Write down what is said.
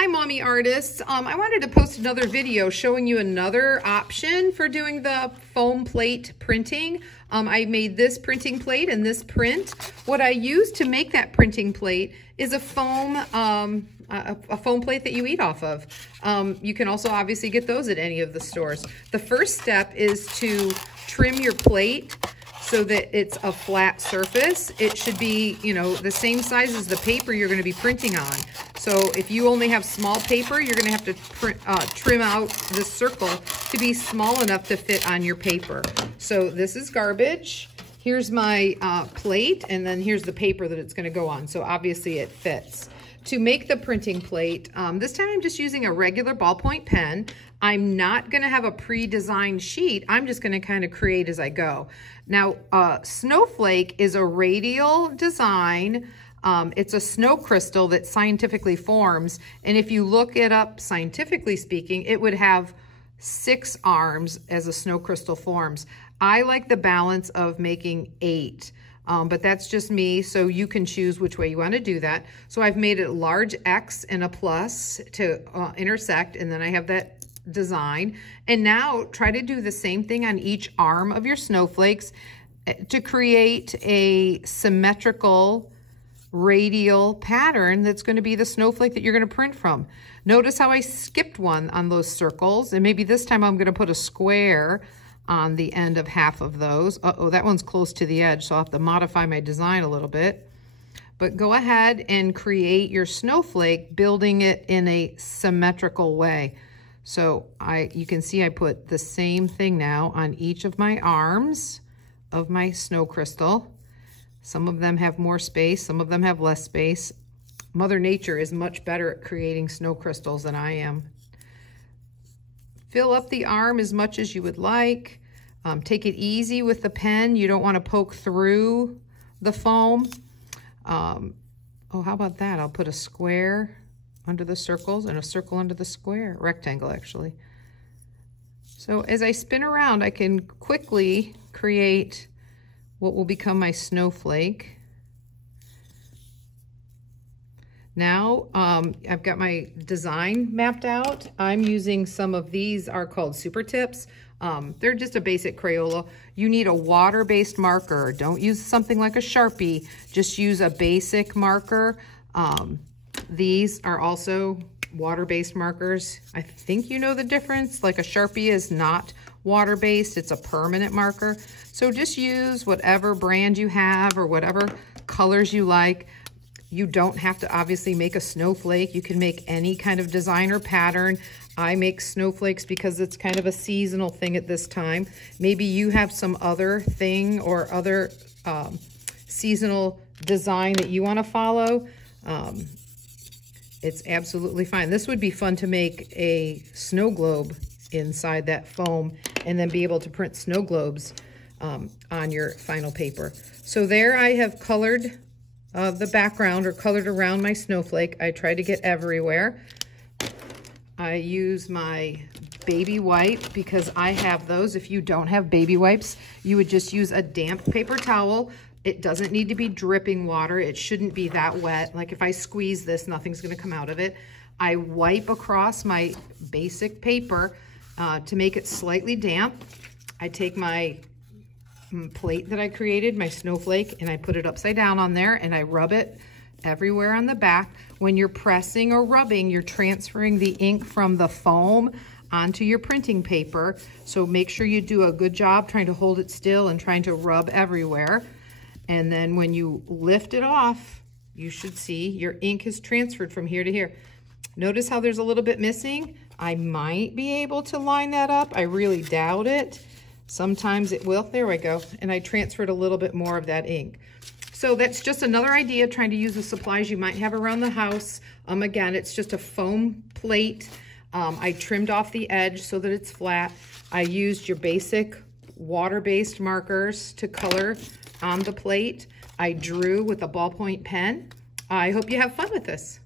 Hi, Mommy Artists. I wanted to post another video showing you another option for doing the foam plate printing. I made this printing plate and this print. What I used to make that printing plate is a foam plate that you eat off of. You can also obviously get those at any of the stores. The first step is to trim your plate so that it's a flat surface. It should be, the same size as the paper you're going to be printing on. So if you only have small paper, you're going to have to trim out the circle to be small enough to fit on your paper. So this is garbage. Here's my plate, and then here's the paper that it's going to go on. So obviously it fits. To make the printing plate, this time I'm just using a regular ballpoint pen. I'm not going to have a pre-designed sheet. I'm just going to kind of create as I go. Now, Snowflake is a radial design. It's a snow crystal that scientifically forms. And if you look it up scientifically speaking, it would have 6 arms as a snow crystal forms. I like the balance of making 8. But that's just me, so you can choose which way you want to do that. So I've made it a large X and a plus to intersect, and then I have that design. And now try to do the same thing on each arm of your snowflakes to create a symmetrical radial pattern that's going to be the snowflake that you're going to print from. Notice how I skipped one on those circles, and maybe this time I'm going to put a square on the end of half of those. Uh-oh, that one's close to the edge, so I'll have to modify my design a little bit. But go ahead and create your snowflake, building it in a symmetrical way. So you can see I put the same thing now on each of my arms of my snow crystal. Some of them have more space, some of them have less space. Mother Nature is much better at creating snow crystals than I am. Fill up the arm as much as you would like. Take it easy with the pen. You don't want to poke through the foam. Oh, how about that? I'll put a square under the circles and a circle under the square. Rectangle, actually. So as I spin around, I can quickly create what will become my snowflake. Now, I've got my design mapped out. I'm using some of these are called Super Tips. They're just a basic Crayola. You need a water-based marker. Don't use something like a Sharpie. Just use a basic marker. These are also water-based markers. I think you know the difference. Like a Sharpie is not water-based. It's a permanent marker. So just use whatever brand you have or whatever colors you like. You don't have to obviously make a snowflake. You can make any kind of design or pattern. I make snowflakes because it's kind of a seasonal thing at this time. Maybe you have some other thing or other seasonal design that you want to follow. It's absolutely fine. This would be fun to make a snow globe inside that foam and then be able to print snow globes on your final paper. So there I have colored the background or colored around my snowflake. I try to get everywhere. I use my baby wipe because I have those. If you don't have baby wipes, you would just use a damp paper towel. It doesn't need to be dripping water. It shouldn't be that wet. Like if I squeeze this, nothing's going to come out of it. I wipe across my basic paper to make it slightly damp. I take my plate that I created, my snowflake, and I put it upside down on there and I rub it everywhere on the back. When you're pressing or rubbing, you're transferring the ink from the foam onto your printing paper. So make sure you do a good job trying to hold it still and trying to rub everywhere. And then when you lift it off, you should see your ink has transferred from here to here. Notice how there's a little bit missing? I might be able to line that up. I really doubt it. Sometimes it will. There we go. And I transferred a little bit more of that ink. So that's just another idea, trying to use the supplies you might have around the house. Again, it's just a foam plate. I trimmed off the edge so that it's flat. I used your basic water-based markers to color on the plate. I drew with a ballpoint pen. I hope you have fun with this.